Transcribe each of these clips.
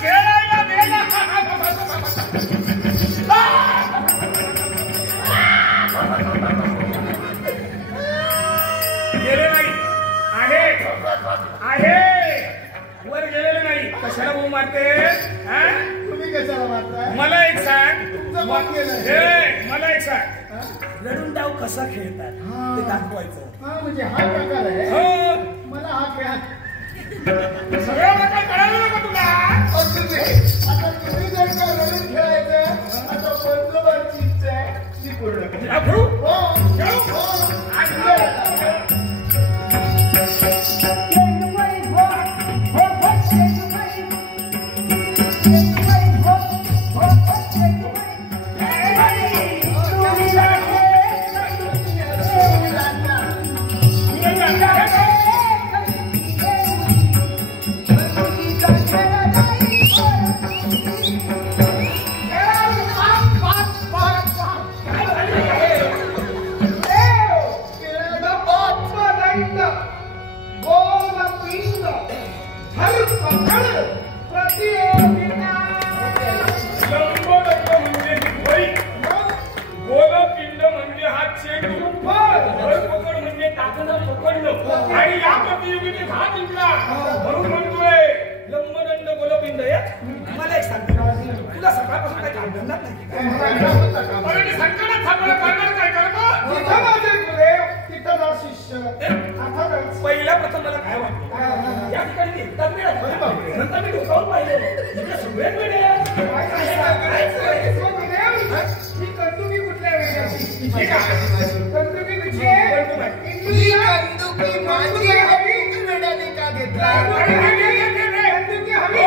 खेळायला गेला गेले नाही आहे वर गेलेले नाही. कशाला भाऊ मारते? तुम्ही कशाला मारताय? मला एक सांग, मला एक सांग, रडून डाव कसा खेळतात ते दाखवायचं. म्हणजे हा प्रकार आहे. हो मला हा खेळ सगळं प्रकार कळालं नका तुला. आता तुम्ही जर का रडून खेळायचं आता बंदोबस्ताची इच्छा आहे ती पूर्ण करा. खेळू हो खेळू मला एक सांग, तुला सकाळपासून काही काम धंदा नाही का? संकटात सापडला करणार काय करतो? जिथं माझे गुरुदेव तिथं जा शिष्य. पहिल्या प्रथम मला काय वाटलं, या ठिकाणी एकदा मिळत नंतर मी डोकावून पाहिलं इकडे सगळ्यात वेळे ही कंदुकी कुठल्या वेळेची? कंदुकी कुठली आहे? ही कंदुकी माझी हवी वेड्याने का घेतला? कंदुकी हवी.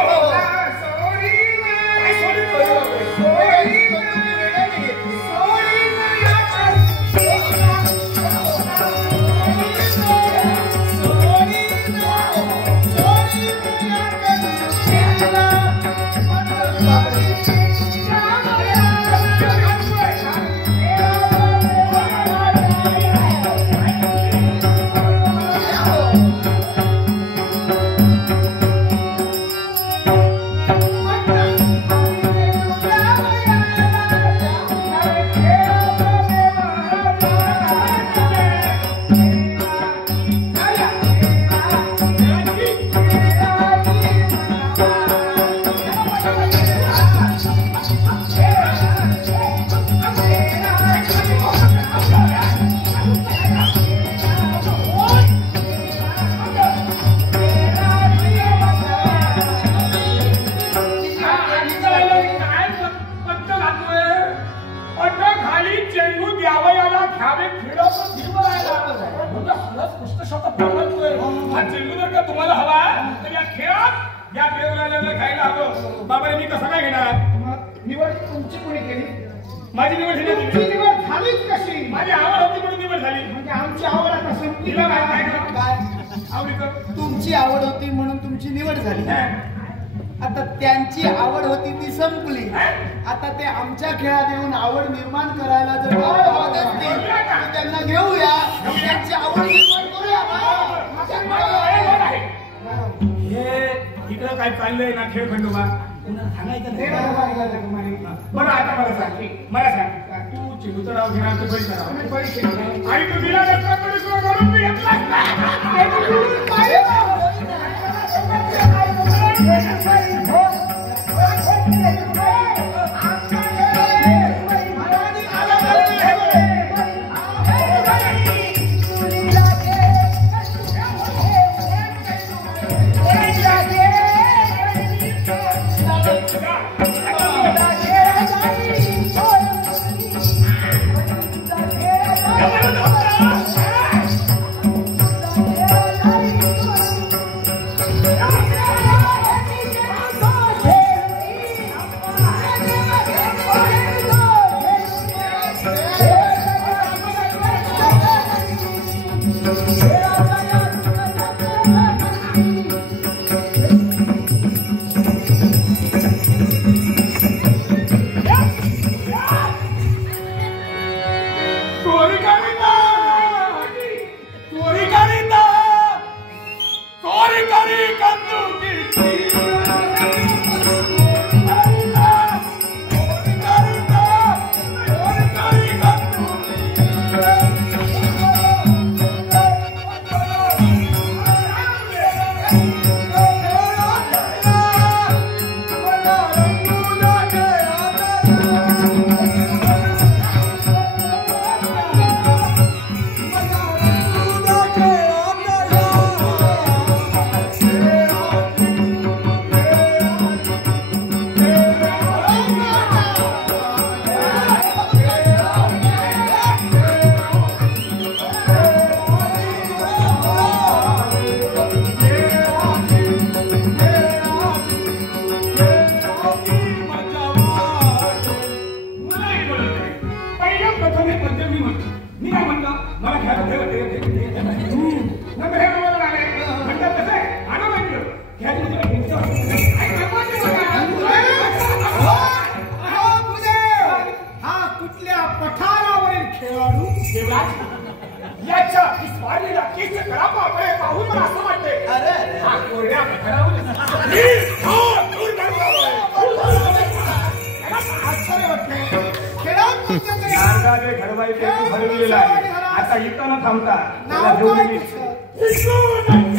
तुम्हाला हवा तर या खेळात या देवराजाला खायला हवं. बाबा मी कसं काय घेणार? निवड तुमची कोणी केली? माझी निवड झाली. तुमची निवड झालीच कशी? माझी आवड होती म्हणून निवड झाली. म्हणजे आमची आवड आता संपली. तिला काय काय काय तुमची आवड होती म्हणून तुमची निवड झाली. आता त्यांची आवड होती ती संपली. आता ते आमच्या खेळात येऊन आवड निर्माण करायला जर पाहत असतील तर त्यांना घेऊया, त्यांची आवड निर्माण करूया. हे इकडं काय चाललंय ना खेळ खंडोबा सांगायचं नाही. बरं आता मला सांग तू चिमूचं नाव घेणार तर पैसे आणि तू दिला घेतला याच्या विस्वारलेल्या केस कलापाकडे पाहून मला असं वाटतंय अरे अरे हा कोरड्या प्रकारावर आश्चर्य वाटतंय. खेळात तुमच्याकडे नारदाचे घडवाई पेटू भरवलेला आहे. आता इथं न थांबता त्याला नाव घेऊन काय मी तुझं?